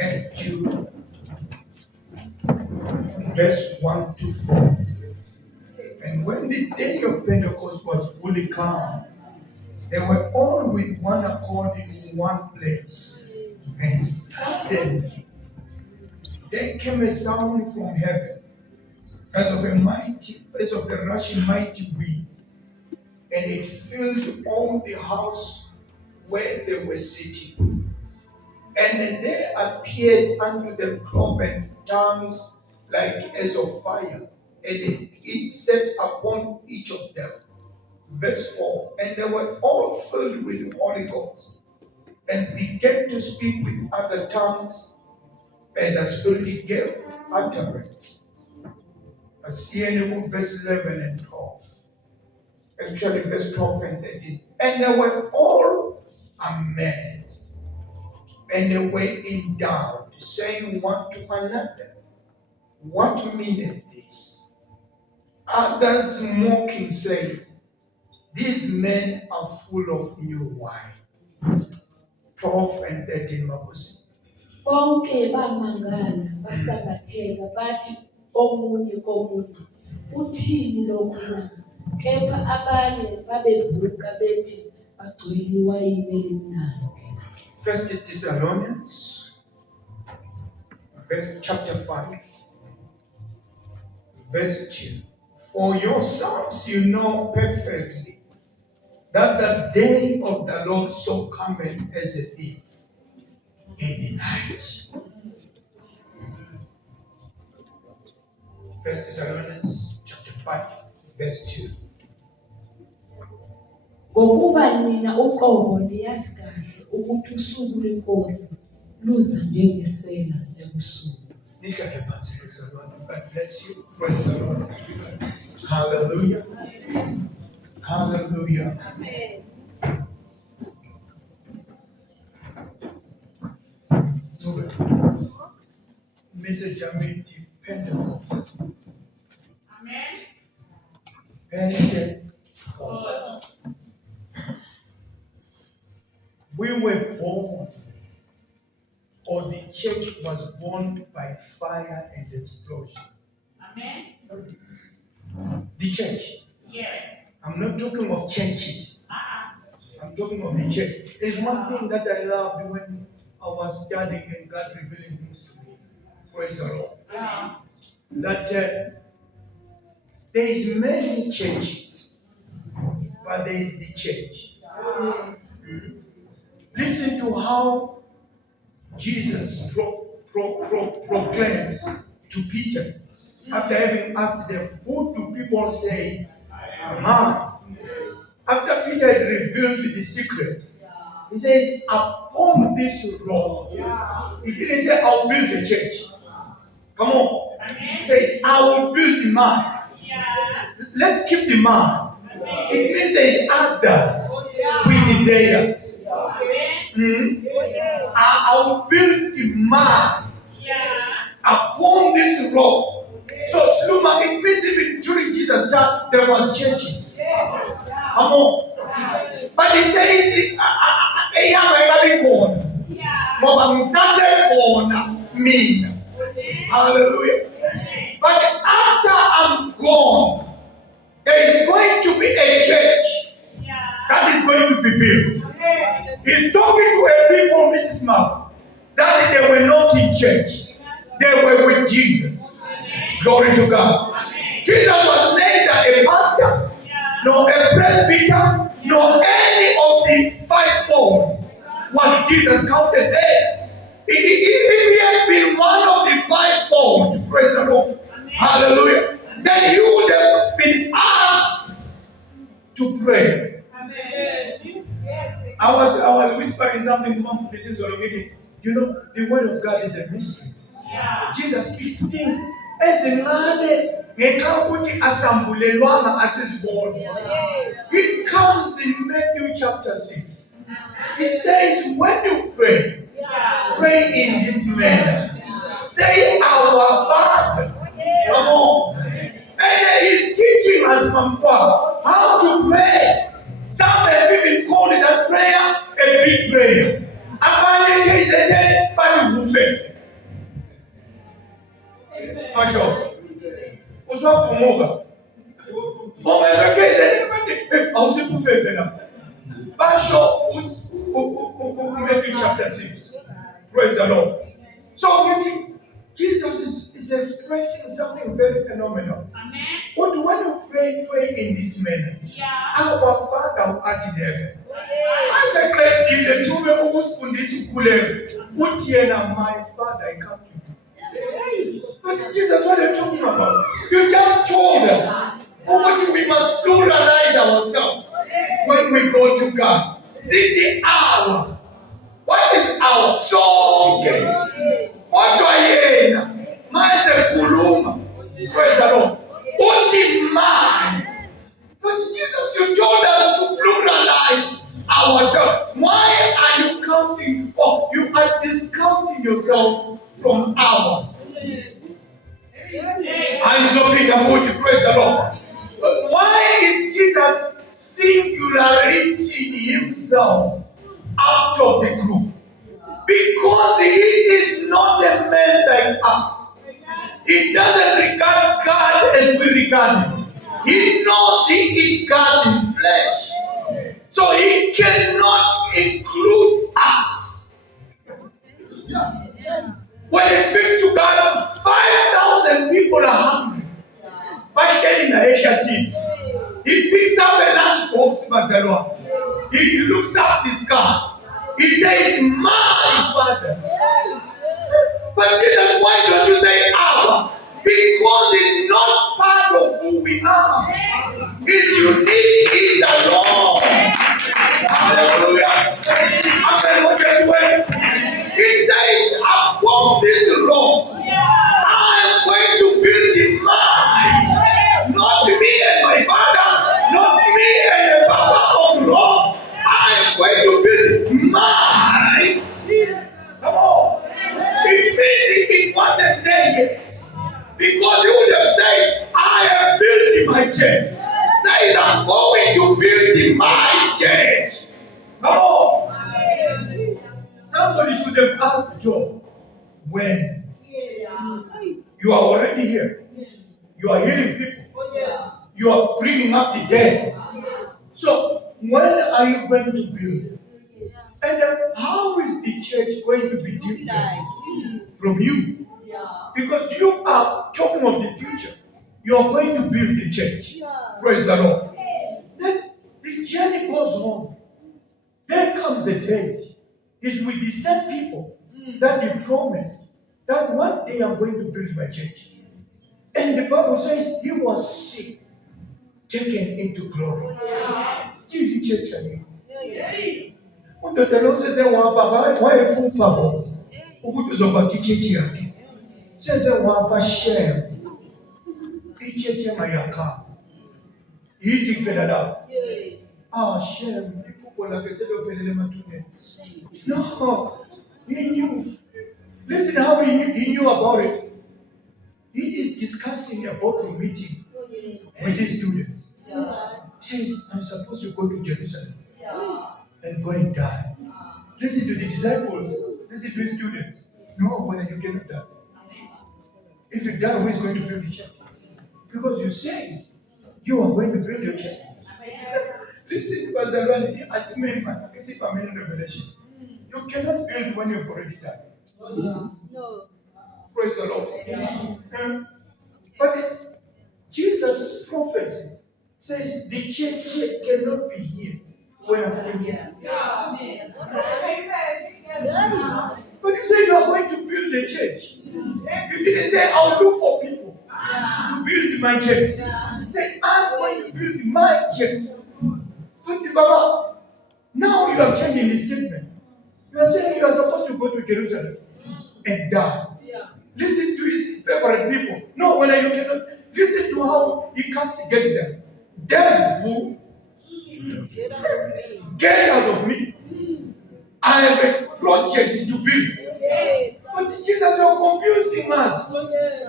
Acts 2, verse 1 to 4. And when the day of Pentecost was fully come, they were all with one accord in one place. And suddenly there came a sound from heaven, as of a rushing mighty wind, and it filled all the house where they were sitting. And there appeared unto them cloven tongues like as of fire, and it set upon each of them. Verse 4, and they were all filled with the Holy Ghost, and began to speak with other tongues, and the Spirit gave utterance. I see any verse 11 and 12. Actually, verse 12 and 13. And they were all amazed, and they were in doubt, saying one to another, what meaneth this? Others mocking, saying, these men are full of new wine. 12 and 13, Mabusi. Bonke bamangala basambatheka bathi omunye komunye uthini lokhu na? Kepha abanye babevuka bethi bagcwele iwayini elimnandi. 1 Thessalonians, chapter 5, verse 2. For yourselves you know perfectly that the day of the Lord so cometh as a thief in the night. 1 Thessalonians chapter 5, verse 2. Ngokuba nina uqobo niyazi kahle ukuthi usuku lwenkosi luza njengesela ebusuku. God bless you. Praise the Lord. Hallelujah. Hallelujah. Amen. Message I made Pentecost. Amen. Pentecost. We were born, or the church was born by fire and explosion. Amen. The church. Yes. I'm not talking of churches. I'm talking of the church. There's one thing that I loved when I was studying and God revealing things to me. Praise the Lord. Yeah. That there is many churches, but there is the church. Listen to how Jesus proclaims to Peter after having asked them, who do people say am I? After Peter had revealed the secret, he says, upon this rock. He didn't say, I'll build the church. Come on. He said, I will build the man. Let's keep the man. It means there is others with the theirs. I will build the man upon this rock. So, Sluma, it means even during Jesus' time, there was churches. Come on. But he says, hallelujah. But after I'm gone, there is going to be a church that is going to be built. He's talking to a people, Mrs. Mark, that they were not in church. They were with Jesus. Glory to God. Jesus was neither a pastor, nor a presbyter, nor any of the fivefold was Jesus counted there. If he had been one of the fivefold, praise the Lord, hallelujah, then he would have been asked to pray. I was whispering something to one of the you know, the word of God is a mystery. Jesus speaks things as a man. It comes in Matthew chapter 6. It says, when you pray, pray in this manner. Say, our Father. Come on. And he's teaching us from God how to pray. Some have even called it a prayer, a big prayer. But usipufefe. Basho. Uzwapumuka. Ongezekeze awusipufefe na. Basho Matthew chapter 6. Praise the Lord. So Jesus is expressing something very phenomenal. Amen. When you pray in this manner, Yeah. our Father who art in heaven. Yes. As I claim the two men who spoon this ukulele, put here now, my Father, I come to you. But Jesus, what are you talking about? You just told us we must pluralize ourselves when we go to God. City hour. What is our song? What do I hear? Myself kuluma. Praise the Lord. What in mind? But Jesus, you told us to pluralize ourselves. Why are you counting? Or you are discounting yourself from our? I'm talking about you. Praise the Lord. But why is Jesus singularizing himself out of the group? Because he is not a man like us. He doesn't regard God as we regard him. He knows he is God in flesh. So he cannot include us. Yeah. When he speaks to God, 5,000 people are hungry. Partially in the Asia team. He picks up a lunch box, Barcelona. He looks up his car. He says, my Father. But Jesus, why don't you say our? Because it's not part of who we are. It's unique, it's alone. Hallelujah. Amen. What just wait? He says, upon this rock, I'm going to build in mine. Not me and my father, not me and the papa of rock. I am going to build mine. Come on. It means it wasn't there yet. Because you would have said, I am building my church. Says, I'm going to build in my church. Come on. Somebody should have asked Job, when you are already here, you are healing people, you are bringing up the dead. So, when are you going to build? And how is the church going to be different from you? Because you are talking of the future. You are going to build the church. Praise the Lord. Then the journey goes on. There comes a day. It's with the same people that he promised that one day I'm going to build my church. And the Bible says he was sick, taken into glory. Still the church. Undoda loseze wafa wayephupha bo ukuthi uzoba ichechi yakhe seze wafa shame ichechi mayakha yithi phela la shame iphupho lakhe selophelele emathuneni. No, he knew. Listen how he knew about it. He is discussing a boardroom meeting with his students. He says, I'm supposed to go to Jerusalem and go and die. Listen to the disciples. Listen to his students. No, when you cannot die. If you die, who is going to build the church? Because you say you are going to build your church. Listen to Bazalwani. As many revelation. You cannot build when you've already died. No. Praise the Lord. But Jesus' prophecy says the church cannot be here when I'm still here. But you said you are going to build the church. You didn't say I'll look for people to build my church. You said I'm going to build my church. But Baba, now you are changing the statement. You are saying you are supposed to go to Jerusalem and die. Listen to his favorite people. No, when you cannot. Listen to how he castigates them. Devil, get out of me. I have a project to build. But Jesus, you are confusing us.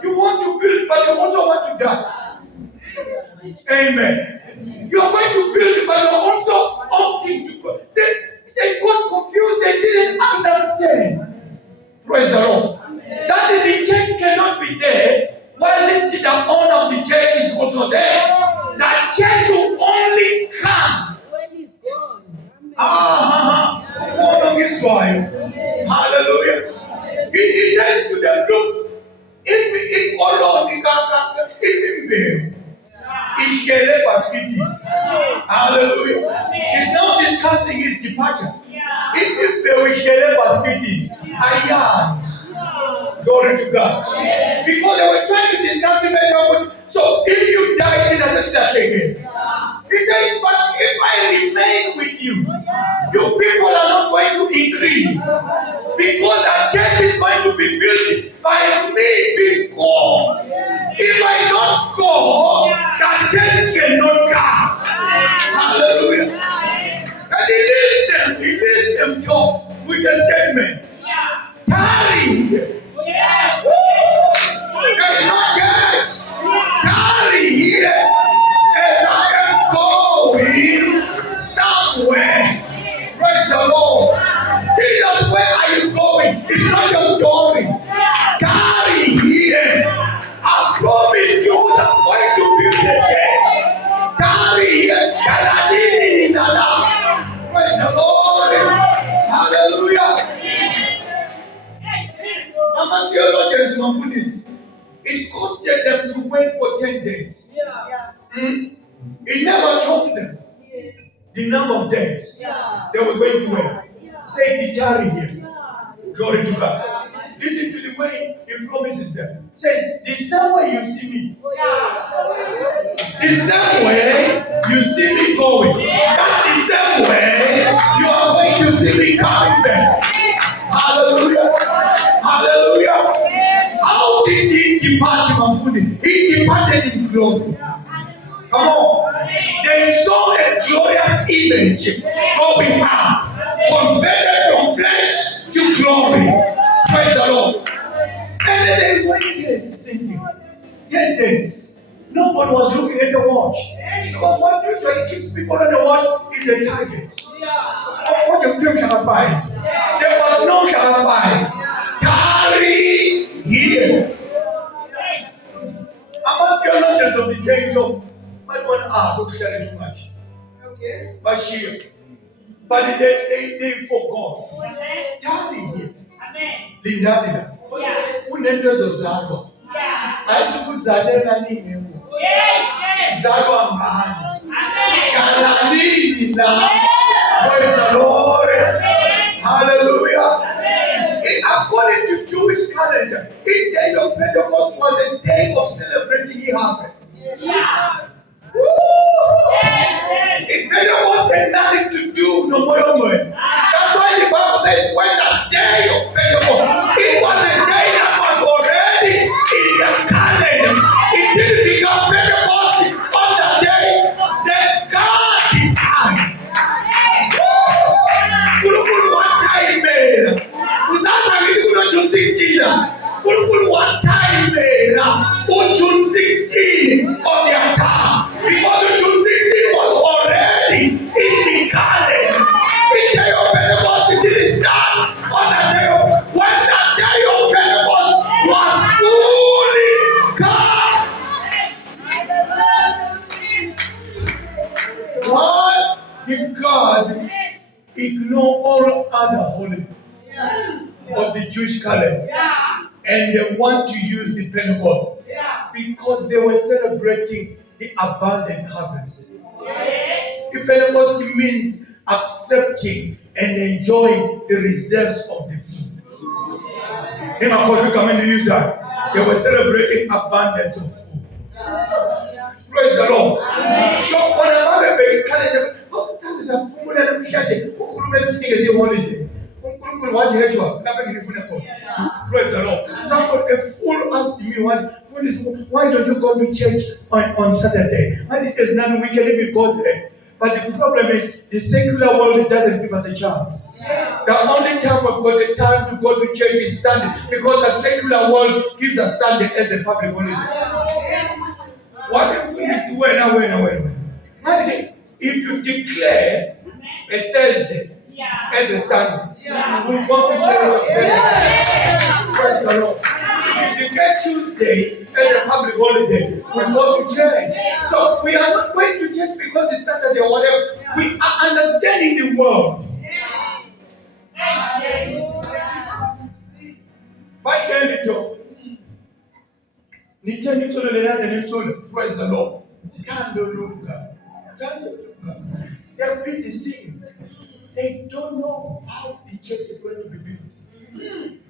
You want to build, but you also want to die. Amen. You are going to build, but you are also opting to go. They got confused. They didn't understand. Praise the Lord. That is, the church cannot be there while the owner of the church is also there. That church will only come. Hallelujah. He says to them, look, if hallelujah. He's now discussing his departure. If glory to God. Because they were trying to discuss it better. So if you die, it doesn't start again. He says, but if I remain with you, you people are not going to increase. Because the church is going to be built by me being gone. If I don't go, the church cannot come. Hallelujah. And he leads them talk with a statement. Tarry. There is no church. Tarry here as I am going somewhere. Praise the Lord. Jesus, where are you going? It's not just going. Tarry here. I promise you that I'm going to build the church. Tarry here. Praise the Lord. Hallelujah. Among theologians, it costed them to wait for 10 days. It never told them the number of days they were going to wait. Say, tarry here. Glory to God. Listen to the way he promises them. Says, the same way you see me. The same way you see me going. That's the same way you are going to see me coming back. Hallelujah. Hallelujah. How did he depart, Mafuni? He departed in glory. Come on. They saw a glorious image going up, converted from flesh to glory. Praise the Lord. And then they waited, singing 10 days. Nobody was looking at the watch. Because what usually keeps people on the watch is the target. What you do, chapter 5? There was no chapter 5. Tarry here. Among theologians of the days of, I don't want to ask, don't share too much. But they forgot. Tarry here. Linda. Unento zozalwa. Athi kuzalela nini ngo. Izalwa ngani? Shalalini la. Praise the Lord. Hallelujah. According to Jewish calendar, the day of Pentecost was a day of celebrating harvest. It Pentecost had nothing to do no more. That's why the Bible says when the day of Pentecost, it was a day that was already in the calendar. It didn't become Pentecost on the day that God departed. One time, man. June 16. One time, on June 16 of their time. Because June 16 was already in the calendar. The day of Pentecost didn't start on the day of when the day of Pentecost was fully come. Why did God ignore all other holidays of the Jewish calendar? And they want to use the Pentecost because they were celebrating the abundant harvest. The Pentecost means accepting and enjoying the reserves of the food. In our country, come and use that. They were celebrating abundance of food. Praise the Lord. So when I have a calendar, this is a holiday. Praise the Lord. Somebody, a fool asked me why don't you go to church on Saturday? Why there's nothing we can even go there? But the problem is the secular world doesn't give us a chance. The only time we've got the time to go to church is Sunday because the secular world gives us Sunday as a public holiday. What is when? If you declare a Thursday as a Sunday, we'll go to church. get Tuesday as a public holiday, we go to church. So we are not going to church because it's Saturday or whatever. We are understanding the world. Why can't it talk? Praise the Lord. They're busy singing. They don't know how the church is going to be built.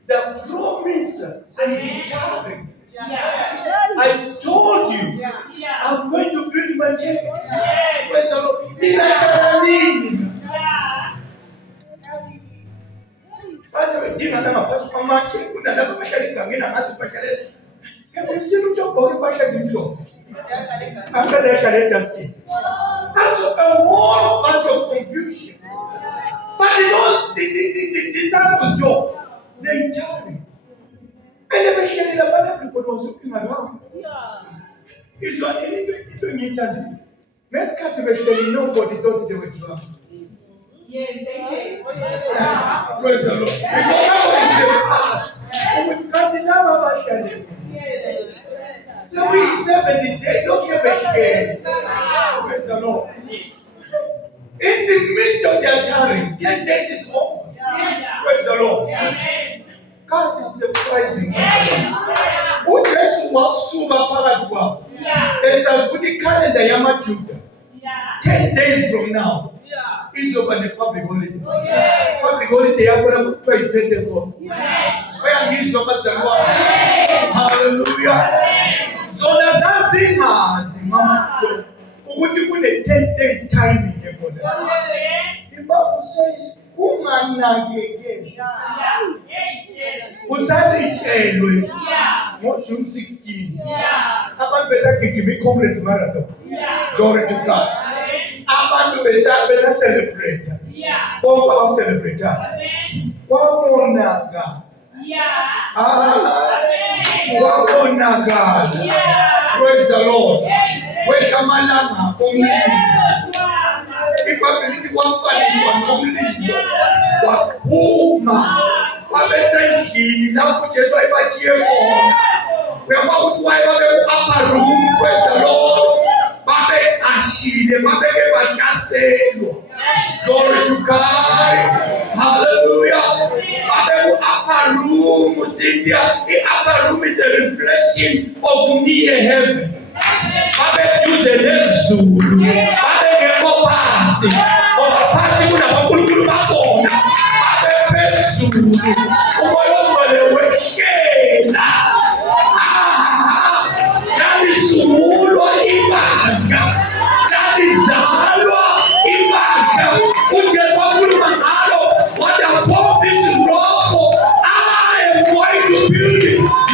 The promise saying, I told you, I'm going to build my church. Praise the Lord. Have you seen after they shall let us in? That's a whole bunch of confusion. But the disciples go, they tarry. And never shared about everybody was looking around. It's not doing interview. Let's cut the machine. Nobody thought they were drunk. Yes, amen. Praise the Lord. Because somebody said, we cut the number of sharing. So we 70 days, don't give a shit. Praise the Lord. In the midst of their tarrying, 10 days is over. Praise the Lord. God is surprising us. Who just was super powerful? There's a good calendar, Yamajuda. 10 days from now is over the public holiday. Public holiday, I'm going to pray Pentecost. Where is over Samoa? Hallelujah. So does that sing Mama Joe? Who would you put a 10 days timing? The Bible says, woman again. Usali chelwe. Not June 16. Abantu besagijima i-Congress marathon. Glory to God. Abantu besa celebrate. Bonke abacelebrate. Kwabonakala. Kwabonakala. Praise the Lord. Weshamalanga omlilo. Ibhayibheli wafaniswa nomlilo. Waphuma. Abesendlini lapho uJesu ayibachiye khona. Uyabona ukuthi wayebabe ku-upper room, praise the Lord. Babe ashile, babeke bahlaselwa. Glory to God. Hallelujah. Babe ku-upper room, Cynthia. The-upper room is a reflection of near heaven. Babe duze nezulu. Babe ngekho phansi. Ngoba phansi kunabankulunkulu bakhona. Babe phezulu. Umoya ongcwele wehlela. Lalisungulwa ibandla. Lalizalwa ibandla. UJesu wakhuluma ngalo. What upon this rock I am going to build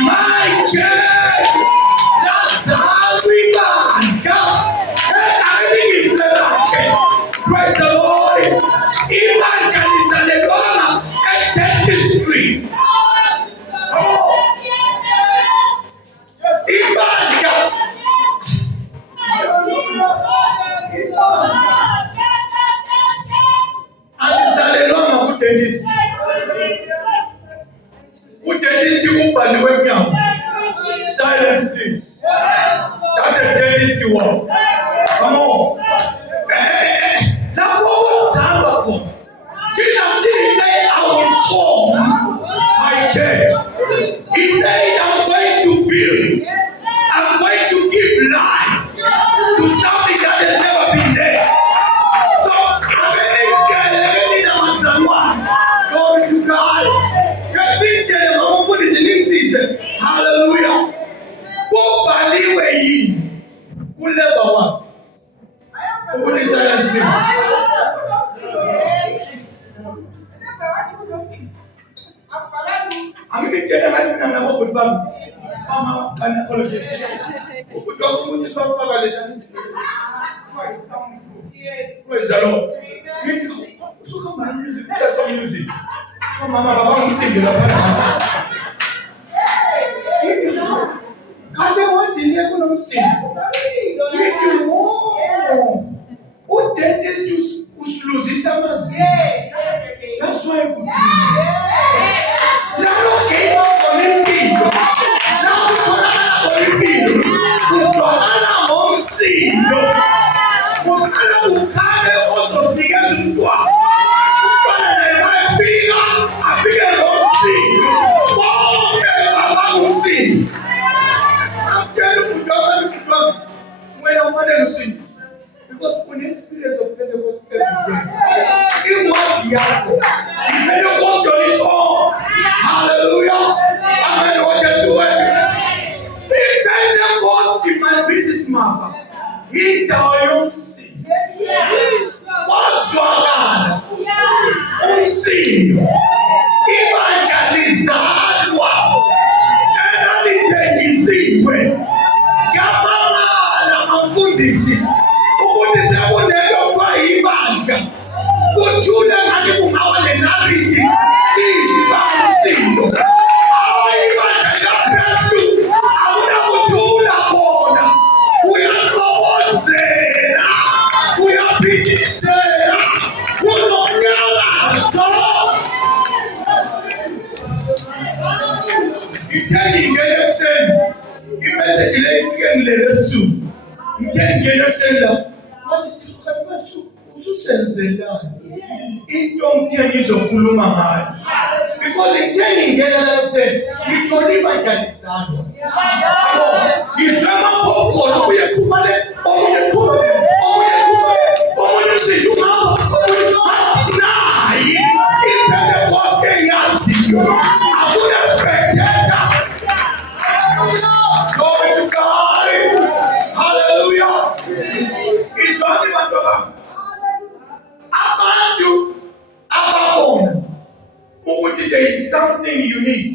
my church. Lazalwa ibandla. Everything is praise the Lord. Ibandla lizalelwa dentistry. Ibandla. Alizalelwa ngudentist. Udentist ubhaliwe emnyango. Silence please. That's a dentist word. Come on. Now what was that for? Jesus didn't say I will form my church. He said I'm going to build. I'm going to give life to something that has never been there. So glory to God. Hallelujah. Kubhaliwe yini kuleba wami? Silence please. Angitshela ngathi mina nabobhuti bami. Mama kana apologies. Ubhuti wakho umunye sifaka lezi izinto. Yes. Praise the Lord. Ngithi usukhamba music, play some music. Mama baba ngumsindi lapha. Kade wadile kunomsindi. Ngithi wo. Udentist usiluzisa amazinyo. That's why good. Now came out for him. Now ngithenge ingene ekuseni imessage le ifike ngilele ebusuku ngithenge ingene ekuseni la wathi Thixo kanti manje ususenzelani into ngithenge izokhuluma ngayo because ngithenge ingene la ekuseni ngithole ibandla lizalwa ngizwe amapopcorn obuye ephuma le obuye ephuma le obuye ephuma le obuye usindo ngapha obuye nayi iPentecost engiyaziyo akuna spectator. Glory to God. Hallelujah. Izwani bantu bami. Abantu ababona ukuthi there is something unique.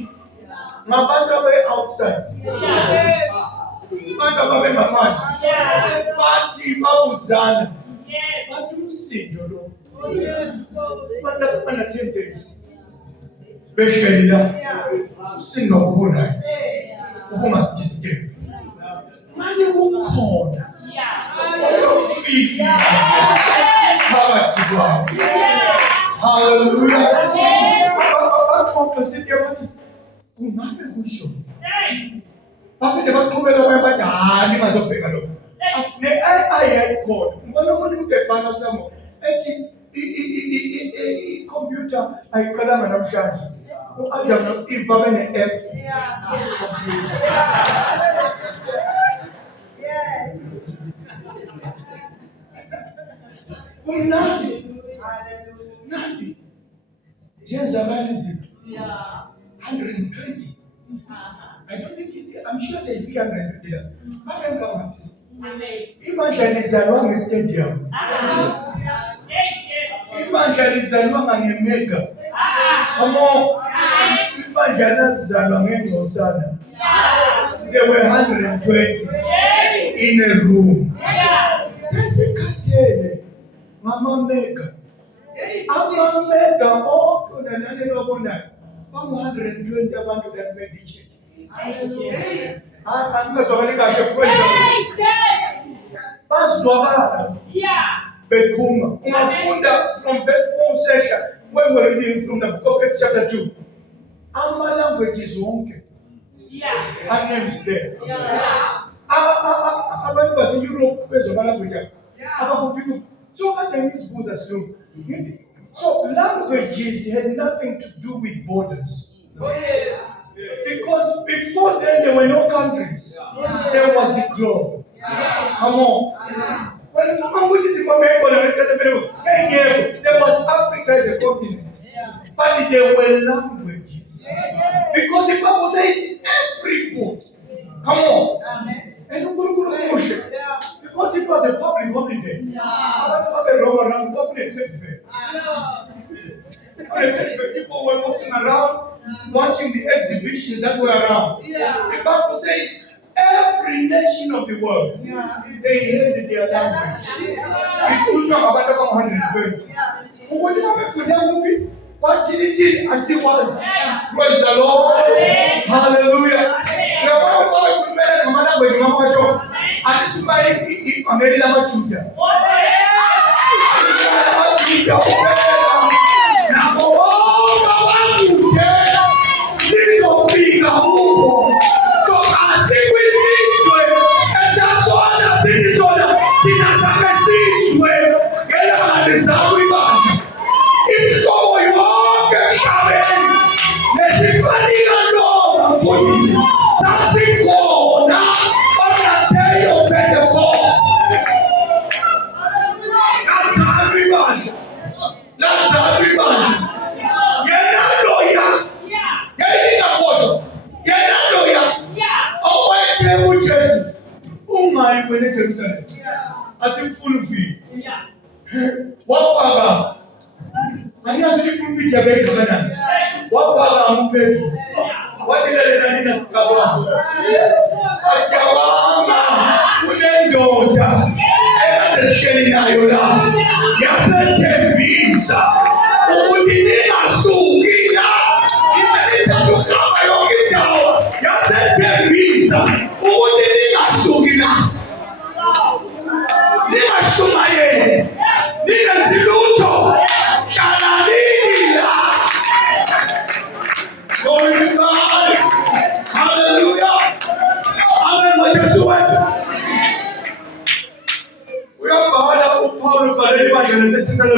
Ngabantu abe-outside. Abantu ababe ngaphandle. Bathi babuzana. Bathi umsindo lo. Abantu abanathembezi. Behleli la. Umsindo okubunayo. Ukungasikisike. Manje kukhona. Uzofika. Phakathi kwabo. Hallelujah. Abantu sike bathi kungabe kusho. Baphinde baqhubeka bayabathi hani ngazobheka lokho. Ne-AI yayikhona. Ngibona ukuthi ubhebhana samo ethi i-computer ayiqalanga namhlanje. U-Adam no-Eve babe ne-app. Umnandi. Nandi. Ziyenzakala izinto. 120. I don't think I'm sure it's 300 there. Babe ngamathi. Ibandla lizalwa nge-stadium. Ibandla lizalwa nge-mega. Come on. Ibandla lazalwa ngengcosana. There were 120 in a room. Sesikhathele ngama-mega. Ama-mega onke nanani lobonayo. 120 abantu that made the church. Angazwakali kahle praise the Lord. Bazwakala. Bekhuma. Ungafunda from verse 4 section when we're reading from the book of Acts chapter 2. Ama languages wonke. Are named there. Abantu base-Europe bezwakala language. Abakuphi. So what can these schools do? So languages had nothing to do with borders. Because before then there were no countries. There was the globe. Come on. When someone is in there was Africa as a continent. But there were languages. Because the Bible says every book. Come on. And because it was a public holiday. People were walking around watching the exhibitions that were around. The Bible says every nation of the world, they had their language. It was not about 120. What did I for them? What did it as it was? Praise the Lord. Hallelujah. And this is why I'm very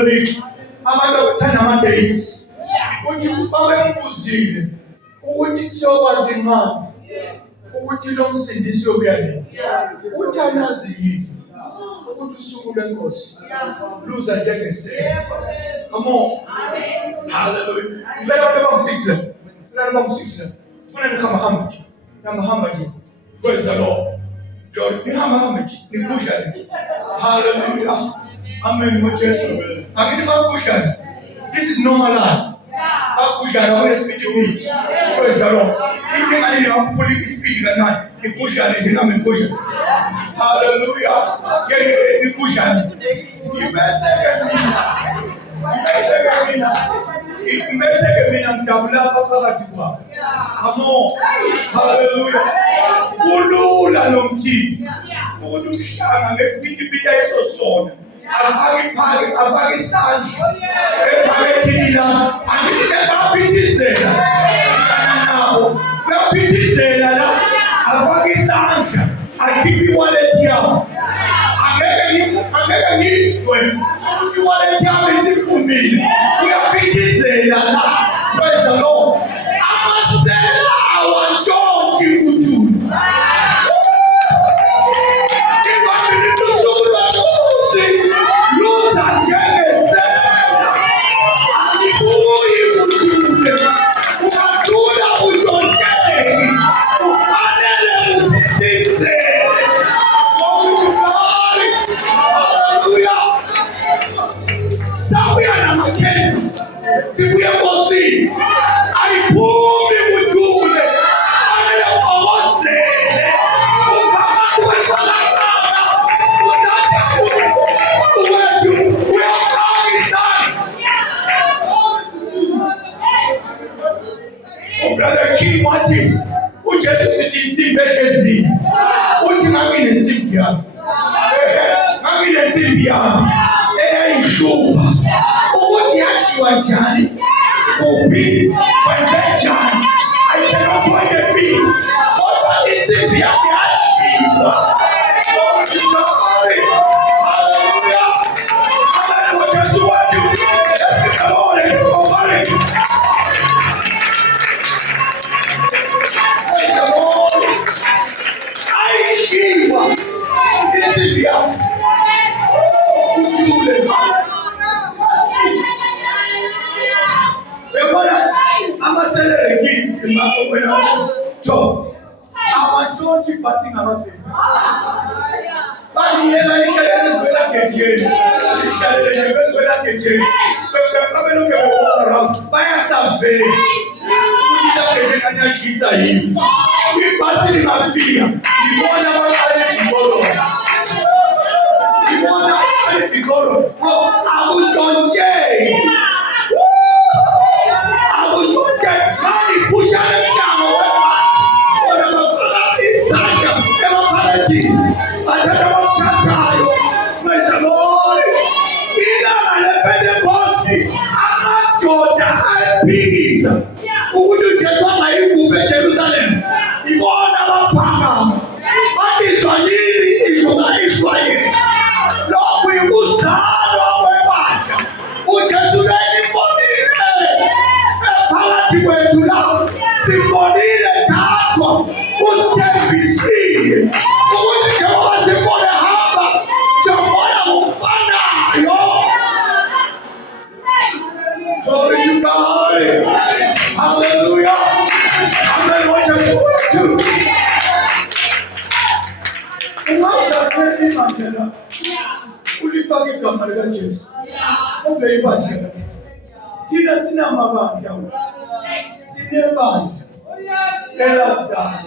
Hallelujah. Abantu abathanda ama-dates. Yeah. Uthi babembuzile ukuthi siyokwazi imali ukuthi lo msindisi yobuya nini. Uthi anazi yini ukuthi usuku lwenkosi luza njengesela. Come on. Hallelujah. Ngicela abantu abangu-6 la. Ngicela abantu abangu-6 la. Funa nikhamba nje. Nihamba nje. Praise the Lord. Glory. Nihamba nje. Nikusha nje. Hallelujah. Amen. Mojesu. Angini bakusha nje. This is normal life. Bakusha na wale speech beats. Praise the Lord. Ini ngani ni wakupuli speed katani. Nikusha nje. Nami nikusha. Hallelujah. Yeah, nikusha nje. Imeseke mina mdabula phakathi kwabo. Come on. Hallelujah. Kulula nomthini. Ukuthi umhlanga ngesipitipita esosona. Abaki isandla. Ephakethini la. Angike bapitizela. Nabo. Bapitizela la. Abaki isandla. Akhiphi wallet yabo. Angeke ngizwe ukuthi wallet yami isiphumile. Uyaphithizela la. Praise the Lord. Amasela awantshontshe kuthula. Ingabili lusuku lwenkosi luza njengesela. Asibuyi kuthule. Ungathula untshontshe. Kufanele uphithizele. Sabuya namakhenzi sibuye enkosini ayiphumi kudule ayaqhobozele uphakathi kweqalaqala uthatha wethu uyaphakisana. Brother King wathi uJesu sithi insimbi ehlezini uthi nganginensimbi yami nganginensimbi yami eyayishuba ukuthi yakhiwa njani kuphi kwenzenjani. I cannot point the finger. Kodwa insimbi yami yashiwa. Hallelujah. Amen. Wajesu wathi ayishiwa insimbi yami. Amaselele ngini wena Job. Abantshontshe ibhasi ngabafeni. Baliyela lihlale lizwela ngejeni. Lihlale lizwela ngejeni. Babelokhu be-walk around. Bayasavela. Ulila ngejeni anyashisa yini. Ibhasi lingafika. Ngibona abaqale ibhikolo. Ngibona abaqale ibhikolo. Abutshontshe. Mani pushana mnyango webhasi. Bona bafaka izandla emaphakathini. Bathatha abamthathayo. Praise the Lord. Ilanga lePentecost amadoda ayephikisa ukuthi uJesu angayikufa eJerusalem. Ibona abaphakama. Babizwa nini izwe ka-Israyeli. Lokhu yikuzalwa kwebandla. UJesu lenimbonile. Phakathi kwethu la simbonile thathwa usithembisile ukuthi njengoba simbone hamba siyambona ngokufanayo. Glory to God. Hallelujah. Amen. Wajesu wethu ungaza kweli ibandla ulifake igama likaJesu ube ibandla. Thina sinamabandla, sinebandla elazana.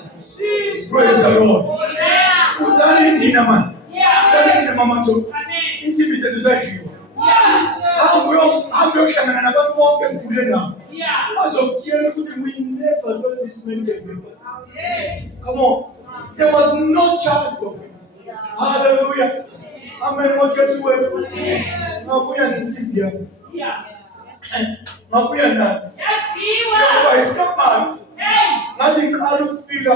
Praise the Lord. Uzali thina mani. Uzali thina mama Job. Insimbi zethu zashiwa. Hambe uyohlangana nabantu bonke mkhule nabo. Bazokutshela ukuthi we never thought this man can help us. Come on. There was no chance of it. Hallelujah. Amen. Wajesu wethu. Ngakuya ngesimbi yami. Ngakuya nani? Yokuba isikamali. Ngathi ngiqala ukufika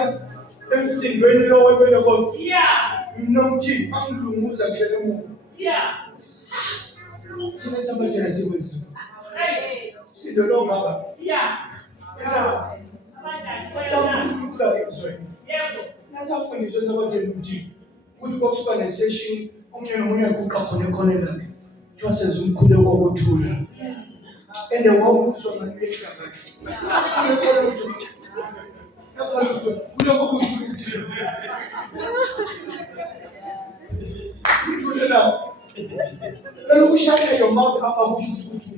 emsindweni lo wePentecost. Nomthi angilunguza kuhlele emuva. Thina sabatshela sikwenziwa. Hey. Sidolonga baba. Yeah. Sakhulula ezweni. Yebo. Nasafundiswe sabatshela ukuthi kwakusuka nesession omunye nomunye eguqa khona ekhoneni lakhe. Kuthiwa senza umkhuleko wokuthula. And wawuzwa ngamehla kahle. Kalau ushaya your mouth apa kushukutu.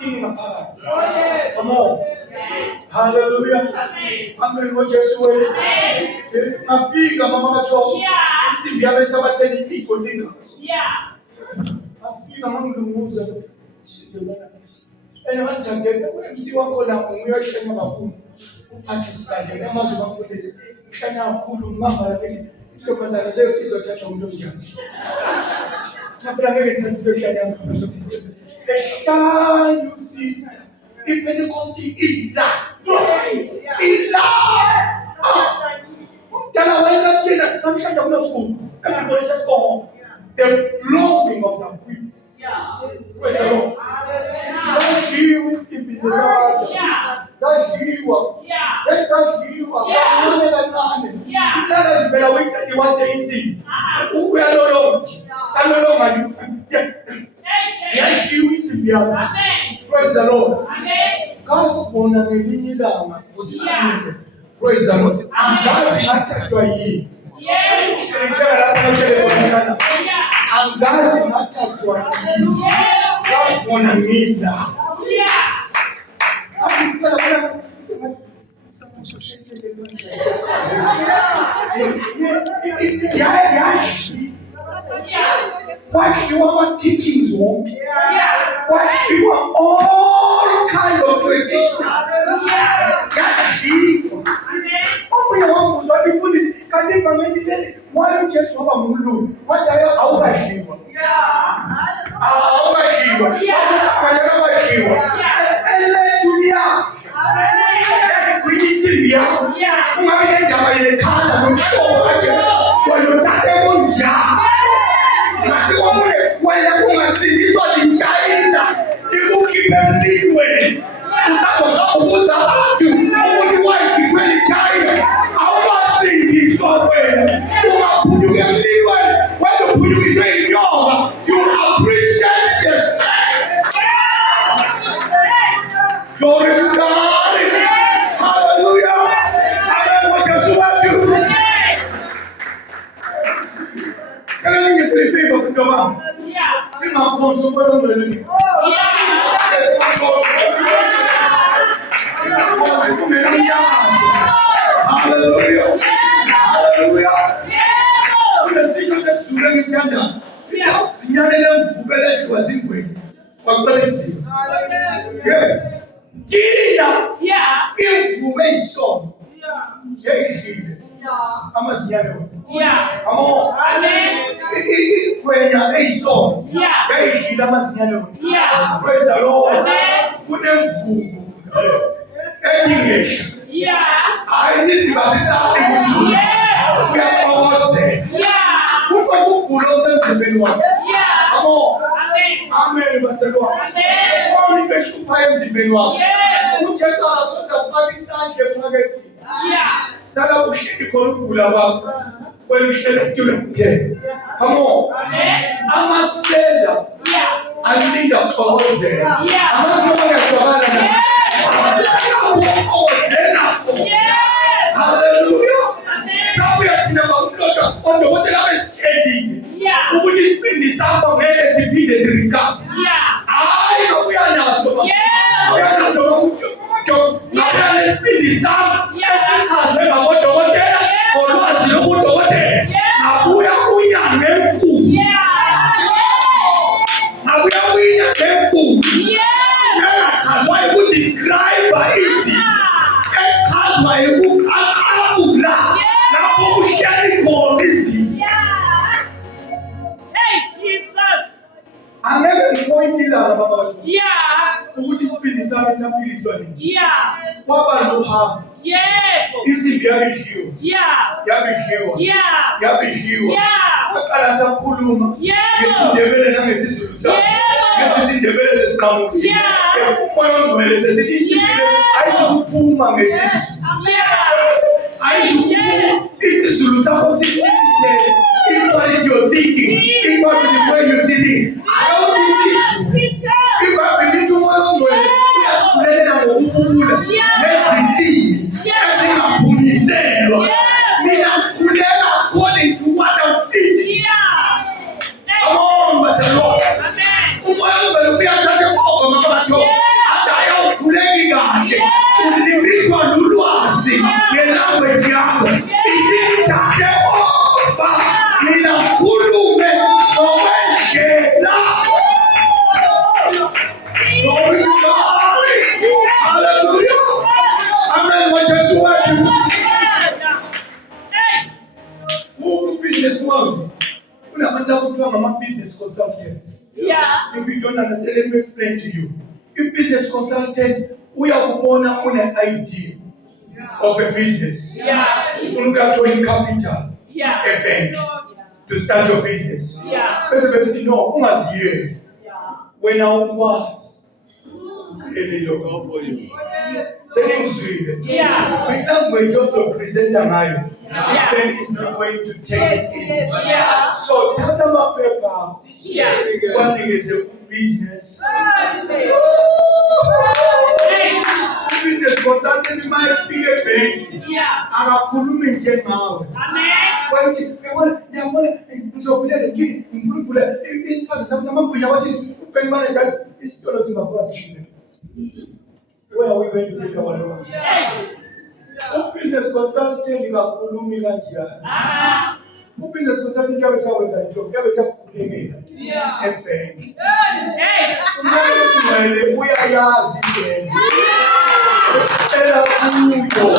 Ini mapara. Come on. Hallelujah. Amen. Yesu wewe. Afika mama macho. Isi biabe sabateni iko ndinga. Yeah. Afika mama ndumuza. Ene wanjangena MC wako na umuyashanya kakhulu. Participate namazo bafundise. Ushanya kakhulu mama la ngithi. Isizokwenza leyo sizothatha umuntu onjani. Sabra ngeke ngikushaya kakhulu. Ehlanu sisi. IPentecost ila. Ila. Dala wena thina namhlanje kunosuku. Everybody just go home. The blowing of the wind. Praise the Lord. Zashiwa isimbi zesabatha. Zashiwa. Zashiwa. Kancane. Indaba zivela we-31 days. Uyalolonga. Alolonga nje. Yashiwa isimbi yakho. Praise the Lord. Kasibona ngelinye ilanga ukuthi amen. Praise the Lord. Angazi nathathwa yini. Angazi nathathwa yini. Kasibona mina. Washiwa ama-teachings wonke. Washiwa all kind of tradition. Yashiwa. Omunye wambuza wabifundisa kanti ibhangeni leli why uJesu waba ngumlungu. Wadayo awukadliwa. Awukadliwa. Awukadliwa. Elethu liyasha. Kuyisiphi yakho. Ungabe nendaba yethanda nomhlobo kaJesu. Wena uthathe kunjani. Ngathi komunye wena ungasindiswa litshayina ikukhiphe emlilweni. Usazoza ukuza abantu ukuthi wayikhiphe litshayina awungasindiswa wena. Ungaphunyuka emlilweni. Wena uphunyukiswe inyoka. You appreciate the strength. Glory to God. Hallelujah. Amen. What does you want to do? Can I get the favor of God? Sing my console for the living. Hallelujah. Hallelujah. The station of the student is done. Sinyane mvubele kwazingwe. Kwakulesi. Yeah. Tina. Imvume isomo. Yeyishile. Amasinyane. Come on. Kwenya isomo. Yeyishile amasinyane. Praise the Lord. Kunemvumo. Edingesha. Ayisizi basisaphi kuthula. Uyaqhobozela. Kuba kugula osemzimbeni wakho. Come on. Amen baselwa. Kwani beshupa emzimbeni wakho. UJesu asozafaka isandla ephaketheni. Sala ushindi khona ukugula kwakho. Wena uhlele sikule kuthela. Come on. Amasela. Alinda ukuxokozela. Amasela ayazwakala na. Hallelujah. Sabuya thina bakuloda odokotela besitsheliwe ukuthi isibindi sakho ngeke siphinde sirikaphe. Hayi ngokuyanaso. Uyanaso ukuthi ngabe nesibindi sakho esichazwe ngabodokotela olwazi lobudokotela. Abuya unyanga enkulu. Abuya unyanga enkulu. Ngiyachazwa ukudescribe easy. Echazwa ukukhala lapho uhleli khona izinto. Hey Jesus. Angeke ngipointi laba babathu. Ukuthi isibindi sami saphiliswa nini. Kwaba nohambo. Isimbi yabidliwa. Yabidliwa. Aqala sakhuluma. NgesiNdebele nangesizulu sakhe. esindebele sesiqhamukile. Yeah. Umoya ongcwele sesithi isipilo ayisukuphuma ngesisu. Ayisukuphuma isizulu sakho silimited. Equality of thinking, equal to the way you see things. Ibhayibheli umoya ongcwele uyasibulelela ngokukhula nezilimi ezingaphumiselwa. Mina ngikhulela according to what I'm feeling. Come on, Pastor Lord. Umoya ongcwele uyathatha over mamabatho. Ayawukhuleki kahle. Ulinikwa lulwazi ngelanguage yakho. Ithathe over. Mina khulume ngokwendlela. Glory to God. Hallelujah. Amen. Wajesu wetu. Business world. Unakwenda kuthiwa ngama-business consultants. If you don't understand, let me explain to you. If business consultant, uyakubona une-idea of a business. Ufuna ukathola capital, a bank, to start your business. Bese bese no, ungaziyeli. Wena ukwazi. Go for you. Selingizwile. With language also presenta ngayo. Then it's not going to take it easy. So tata mapepa. One thing is a business. Business consultant might be a bank. Akakhulumi nje ngawe. Where are we going to take our loan? Business consultant ngakhulumi kanjani? Business consultant uyabesawenza job, uyabesakukhulekela. Ebank. Umuntu uyayazi ke. Ucela kuyo.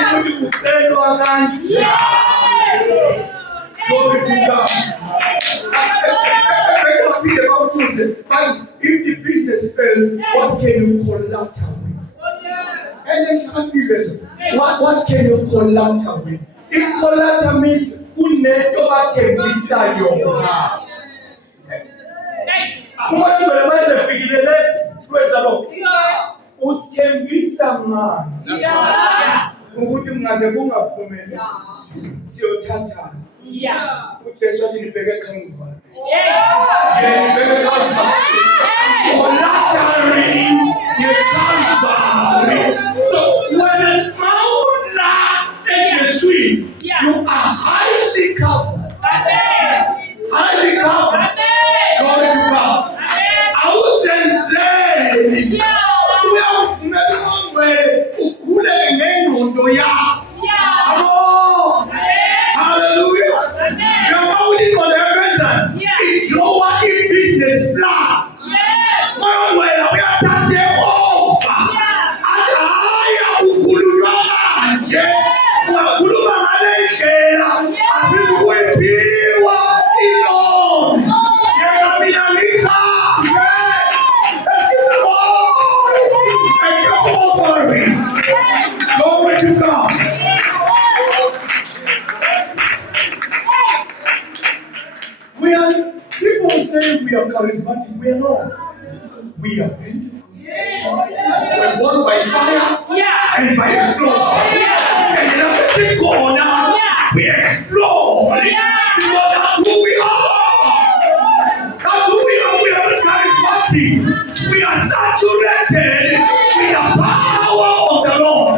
Umuntu ucelwa kanjani? Glory to God. But if the business fails, what can you collater with? And then what can you collater with? If collater means uneto bathembisayo. Umuntu webesefikile kwezalo. Uthembisa ngani? Ukuthi ngaze kungaphumeleli. Siyothatha. uJesu athi nibheke eqhamuva. Collaterally, you can't buy. So when Maula is sweet, you are highly covered. Highly covered. Glory to God. Awusenzeni. Uyafuna ngeke ukhule ngengqondo yakho. Hallelujah. You are holding on the person. It's lower in business plan. We are taking over. And higher ukuluma manje. Ukuluma manekela. Abizu wepiwa ilo. Yega minamika. Let's give the Lord. And come offering. Glory to God. We are, people say we are charismatic. We are not. We are. We're born by fire and by explosion. And nothing going on. We explode. Because that's who we are. That's who we are. We are not charismatic. We are saturated with the power of the Lord.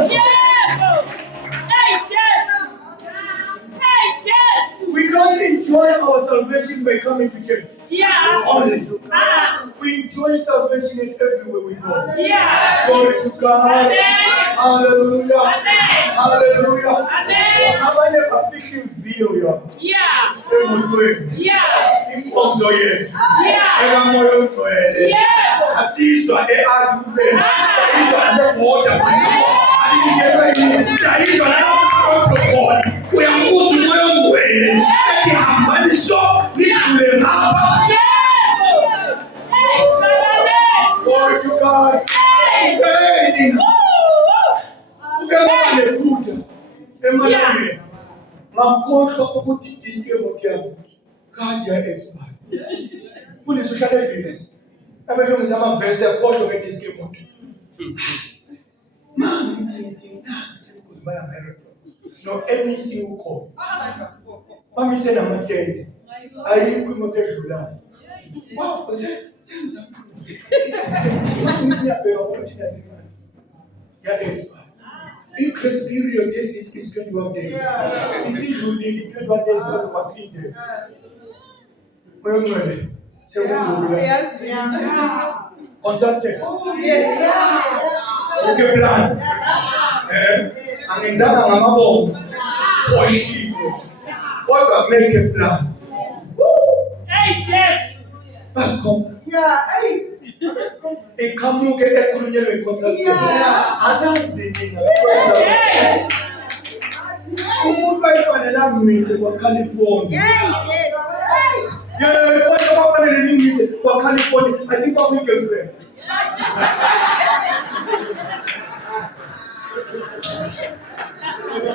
We don't enjoy our salvation by coming to church. Only. We enjoy salvation everywhere we go. Glory to God. Hallelujah. Hallelujah. Abanye bafika imviyo emotweni. Inkonzo yethu. Ekamoya ongcwele. Asizwa earthquake. Asizwa naseboda. Alinikela yini? Asizwa nalaprotocol. Uyamuza umoya ongcwele. Ehambaniso lidlule ngapha. Glory to God. Emalangeni ngakhohlwa ukuthi disk emoto yami kade expire. Fulisa uhlale visi abelungisa amavesi akhohlwe ngediski yemoto. Mama ithi ukuzibala marathon. No MEC ukhona. Mama isenamatende. Ayikho imoto edlulayo. Wow, senza ngiyabheka ukuthi nazimanzi. Yes. Increase period this is 21 days. Isidlulile 21 days bazobaphinde. Oyongcwele sekudlula. Consulted. Make a plan. Angenzanga ngamabomu. Oshiwe. Kodwa make a plan. Hey, yes. Let's come. Iqhamuke ekhulunyelwe iconsultant. Anazi mina. Yes. Umuntu ayifanele amise kwaCalifornia. Yeah, what about when you miss for California? I think what we can pray.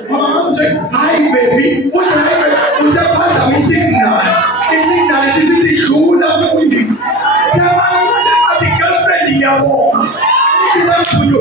Mom said, hi baby, what can I do? Who's a pastor? Me signal. The signal is the true love with this. Come on, the girlfriend in your home. It's up to you.